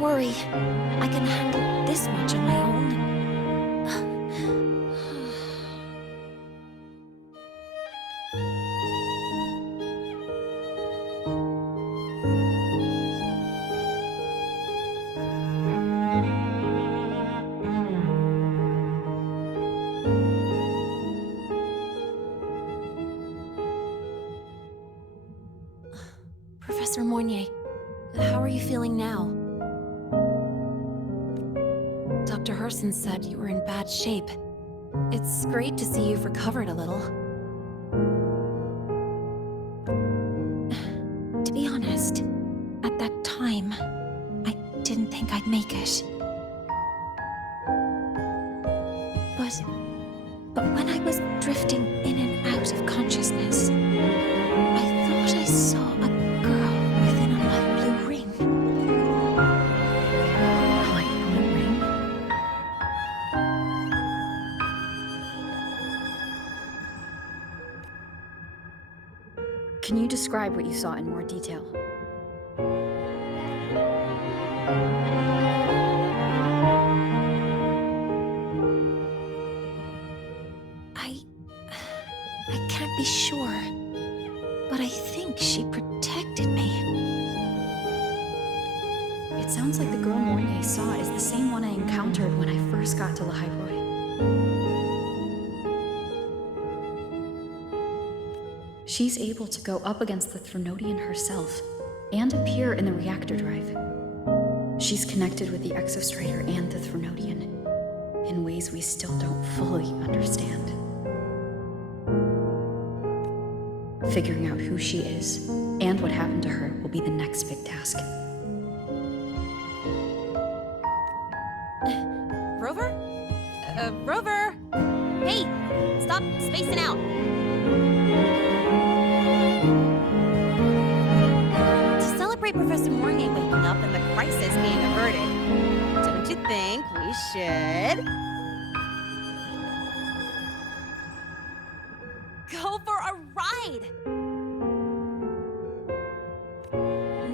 worry. I can handle this much on my own. Professor Mornier, how are you feeling now? Dr. Herson said you were in bad shape. It's great to see you've recovered a little. To be honest, at that time, I didn't think I'd make it. But when I was drifting in and out of consciousness, I thought I saw a girl within a light blue ring. A light blue ring? Can you describe what you saw in more detail? I can't be sure, but I think she protected me. It sounds like the girl Mornier saw is the same one I encountered when I first got to Lahairoi. She's able to go up against the Threnodian herself and appear in the reactor drive. She's connected with the Exostrator and the Threnodian in ways we still don't fully understand. Figuring out who she is and what happened to her will be the next big task. Rover? Rover! Hey! Stop spacing out! To celebrate Professor Mornier waking up and the crisis being averted, don't you think we should go for a ride?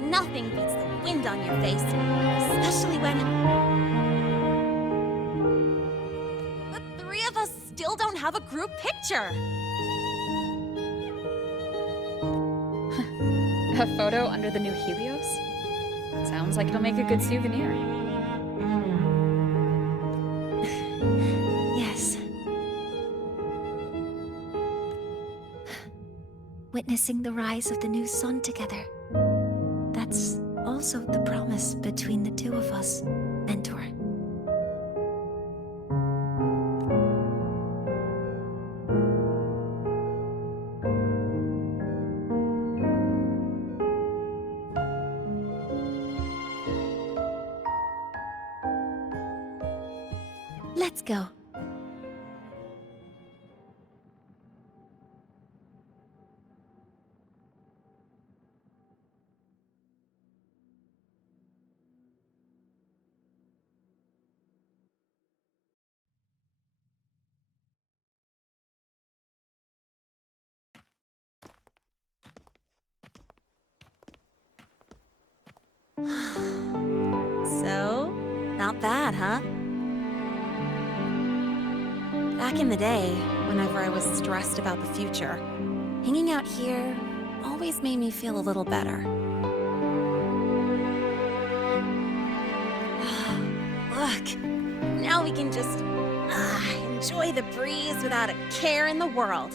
Nothing beats the wind on your face, especially when the three of us still don't have a group picture. A photo under the new Helios? Sounds like it'll make a good souvenir. Yes. Witnessing the rise of the new sun together. That's also the promise between the two of us, Mentor. Let's go. So, not bad, huh? Back in the day, whenever I was stressed about the future, hanging out here always made me feel a little better. Look, now we can just enjoy the breeze without a care in the world.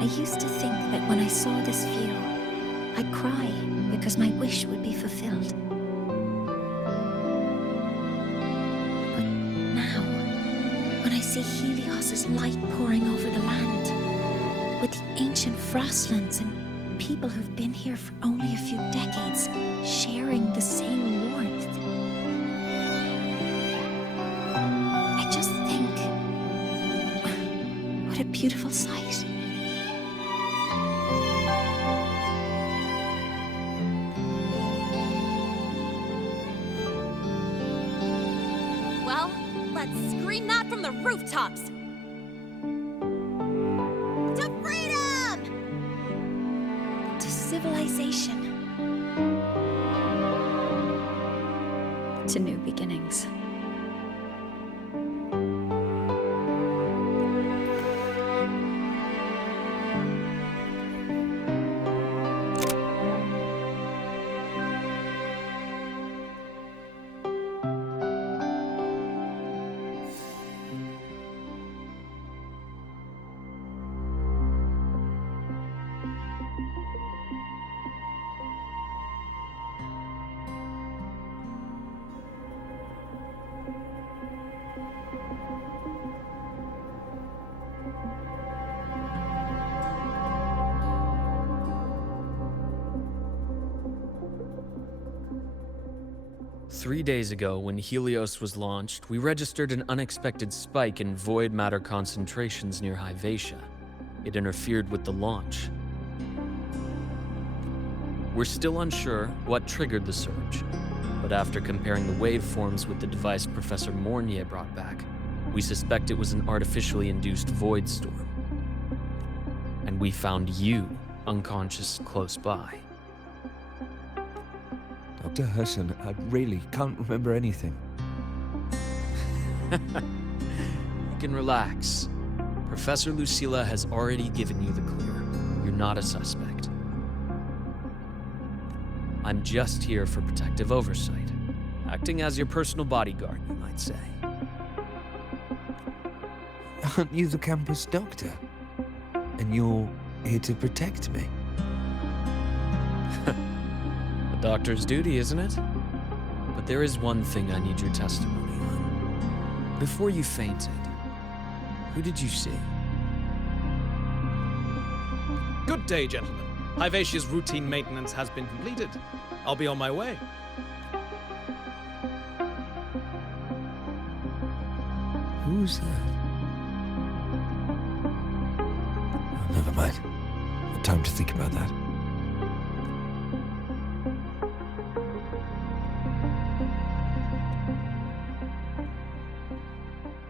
I used to think that when I saw this view, I'd cry because my wish would be fulfilled. But now, when I see Helios's light pouring over the land, with the ancient frostlands and people who've been here for only a few decades sharing the same warmth, I just think, what a beautiful sight. Well, let's scream that from the rooftops! To freedom! civilization? To new beginnings. Three days ago, when Helios was launched, we registered an unexpected spike in void matter concentrations near Hyvatia. It interfered with the launch. We're still unsure what triggered the surge, but after comparing the waveforms with the device Professor Mornier brought back, we suspect it was an artificially induced void storm. And we found you unconscious close by. Dr. Herson, I really can't remember anything. You can relax. Professor Lucilla has already given you the clear. You're not a suspect. I'm just here for protective oversight, acting as your personal bodyguard, you might say. Aren't you the campus doctor? And you're here to protect me? A doctor's duty, isn't it? But there is one thing I need your testimony on. Before you fainted, who did you see? Good day, gentlemen. Hyvatia's routine maintenance has been completed. I'll be on my way. Who's that? Oh, never mind. No time to think about that.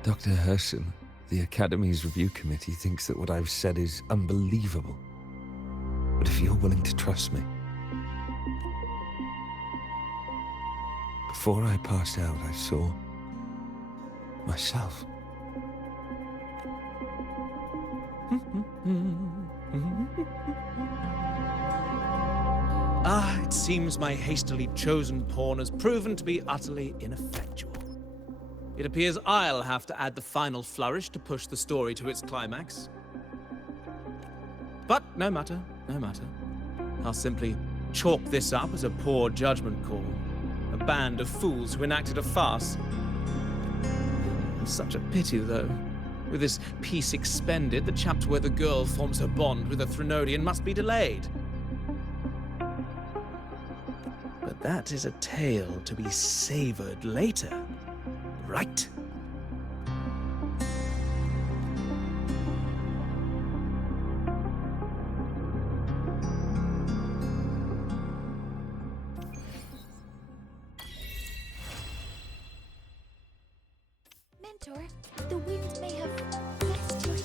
Dr. Herson, the Academy's review committee thinks that what I've said is unbelievable. But if you're willing to trust me... Before I passed out, I saw... myself. It seems my hastily chosen pawn has proven to be utterly ineffectual. It appears I'll have to add the final flourish to push the story to its climax. But no matter, no matter. I'll simply chalk this up as a poor judgment call. A band of fools who enacted a farce. Such a pity, though. With this piece expended, the chapter where the girl forms her bond with a Threnodian must be delayed. But that is a tale to be savored later, right? Mentor, the wind may have blessed you here.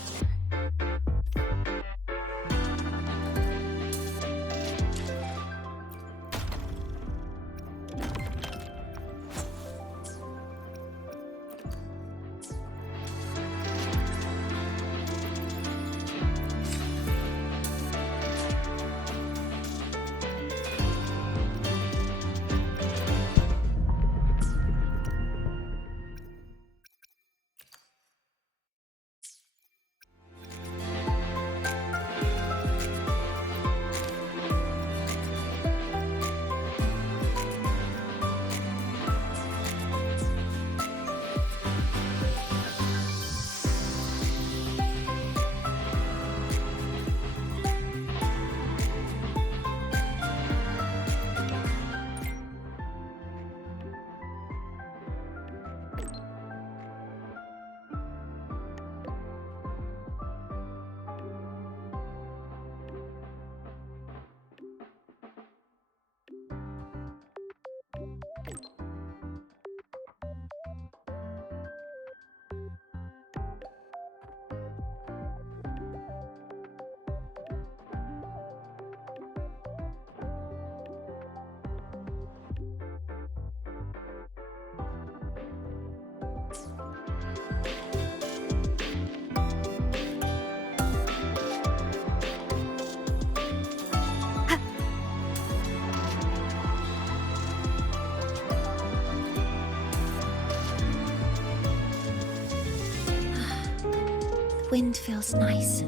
wind feels nice.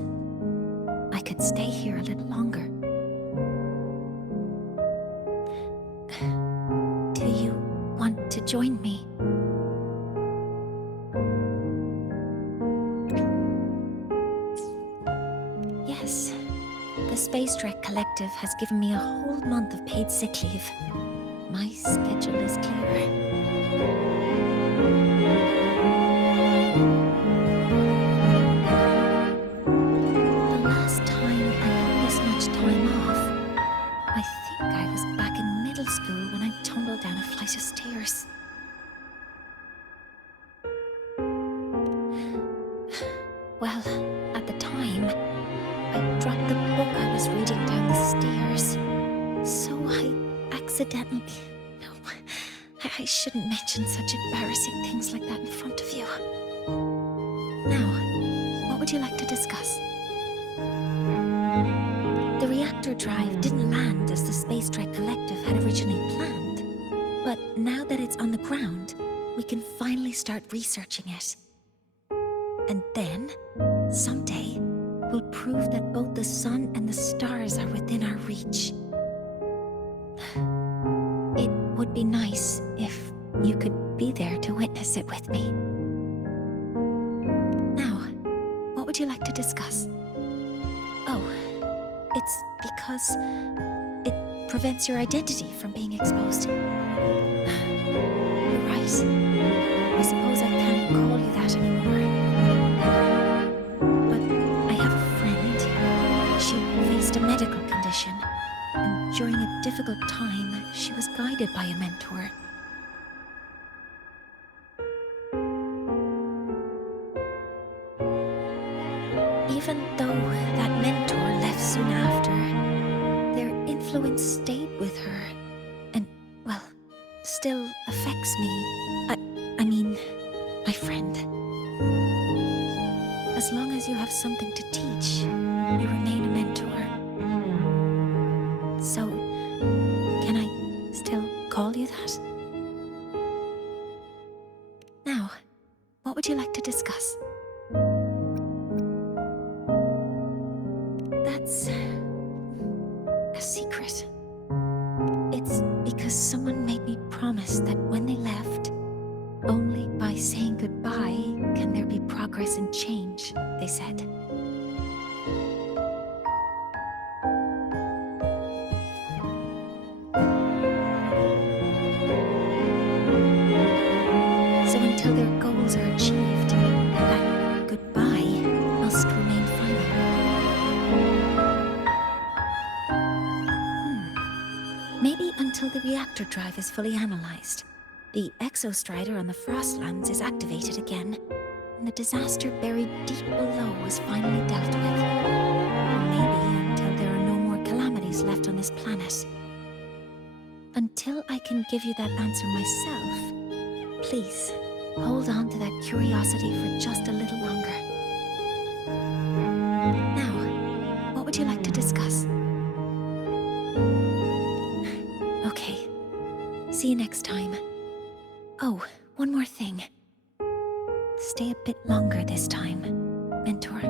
I could stay here a little longer. Do you want to join me? Yes. The Space Trek Collective has given me a whole month of paid sick leave. My schedule is clear. The last time I had this much time off, I think I was back in middle school when I tumbled down a flight of stairs. Well, at the time, I dropped the book I was reading down the stairs. So I accidentally... No, I shouldn't mention such embarrassing things like that in front of you. Now, what would you like to discuss? The reactor drive didn't land as the Space Trek Collective had originally planned. But now that it's on the ground, we can finally start researching it. And then, someday, we'll prove that both the sun and the stars are within our reach. It would be nice if you could be there to witness it with me. Now, what would you like to discuss? Oh, it's because it prevents your identity from being exposed. You're right. I suppose I can't call you that anymore. But I have a friend. She faced a medical condition, and during a difficult time, she was guided by a mentor. Even though that mentor left soon after, their influence stayed with her and, well, still affects me. I mean, my friend. As long as you have something to teach, you remain a mentor. So, can I still call you that? Now, what would you like to discuss? That's a secret. It's because someone made me promise that when they left, only by saying goodbye can there be progress and change, they said. So until their goals are achieved, that goodbye must remain final. Maybe until the reactor drive is fully analyzed. The exostrider on the Frostlands is activated again, and the disaster buried deep below is finally dealt with. Maybe until there are no more calamities left on this planet. Until I can give you that answer myself, please hold on to that curiosity for just a little longer. Now, what would you like to discuss? Okay. See you next time. Oh, one more thing. Stay a bit longer this time, Mentor.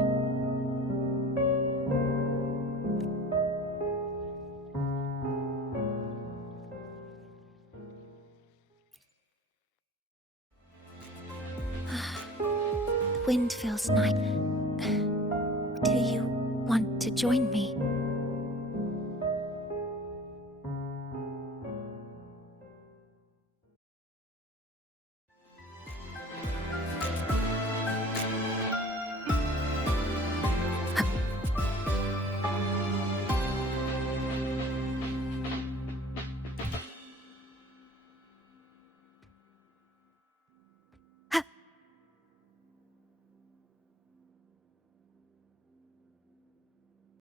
The wind feels nice. Do you want to join me?